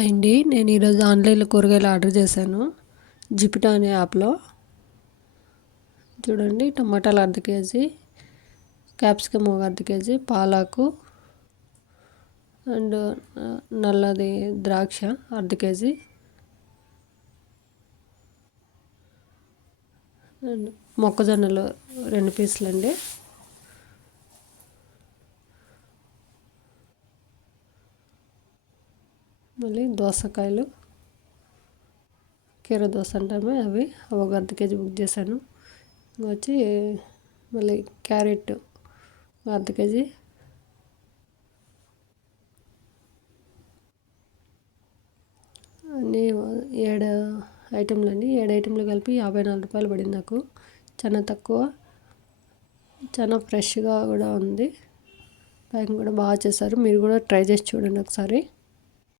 అండి నేను ఈరోజు ఆన్లైన్లో కూరగాయలు ఆర్డర్ చేశాను. జిపిటో అనే యాప్లో. చూడండి, టమాటాలు అర్ధ కేజీ, క్యాప్సికమ్ ఒక అర్ధ కేజీ, పాలాకు అండ్ నల్లది ద్రాక్ష అర్ధ కేజీ, అండ్ మొక్కజొన్నలు 2 పీసులు అండి. మళ్ళీ దోసకాయలు, కీర దోస అంటామే అవి ఒక అర్ధ కేజీ బుక్ చేశాను. వచ్చి మళ్ళీ క్యారెట్ అర్ధ కేజీ, అన్నీ 7 ఐటెంలు అండి. 7 ఐటెంలు కలిపి 54 రూపాయలు పడింది నాకు. చాలా తక్కువ, చాలా ఫ్రెష్గా కూడా ఉంది. ప్యాకింగ్ కూడా బాగా చేశారు. మీరు కూడా ట్రై చేసి చూడండి ఒకసారి.